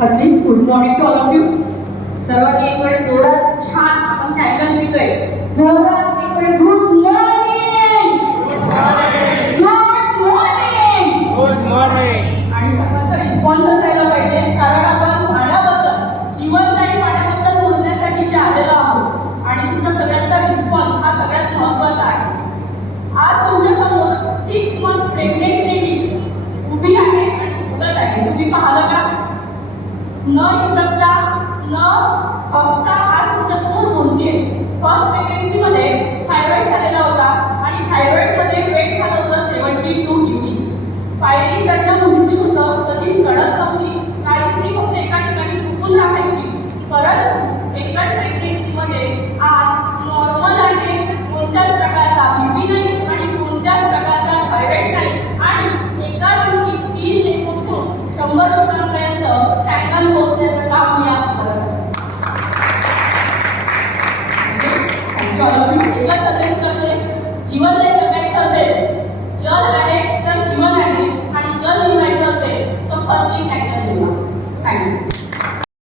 Firstly good morning to all of you. सर्वांनी एक वेळ जोरात छान आपण टॅगलाईन लिहितोय. जोरात एक वेळ good morning. Good morning. Good morning. आणि सर्वांचा रिस्पॉन्स असायला पाहिजे, कारण आपण पाण्याबद्दल, जीवनदायी पाण्याबद्दल बोलण्यासाठी इथे आलेलो आहोत आणि तुमचा सगळ्यांचा रिस्पॉन्स हा सगळ्यात महत्त्वाचा आहे. आज तुमच्यासमोर 6 मंथ प्रेग्नेंट लेडी उभी आहे आणि बोलत आहे. तुम्ही पाहिलं का? न हिचकता न थकता आज तुमच्यासमोर बोलतेय. फर्स्ट प्रेग्नेन्सीमध्ये थायरॉइड झालेला होता आणि थायरॉइडमध्ये वेट झालं होतं 72 kg. पायरी चढणं मुश्किल होतं, कधी चढत नव्हती, काहीच नाही, फक्त एका ठिकाणी झुकून राहायची. परंतु सेकंड प्रेग्नेन्सीमध्ये आज नॉर्मल आहे, कोणत्याच प्रकारचा बीपी नाही आणि कोणत्याच प्रकारचा थायरॉइड नाही आणि एका दिवशी 3 लेकून 100 लोकांपर्यंत टॅगलाईन पोहोचण्याचं काम मी आज करत आहे. एकच सजेस्ट करते, जीवनदायी जगायचं असेल, जल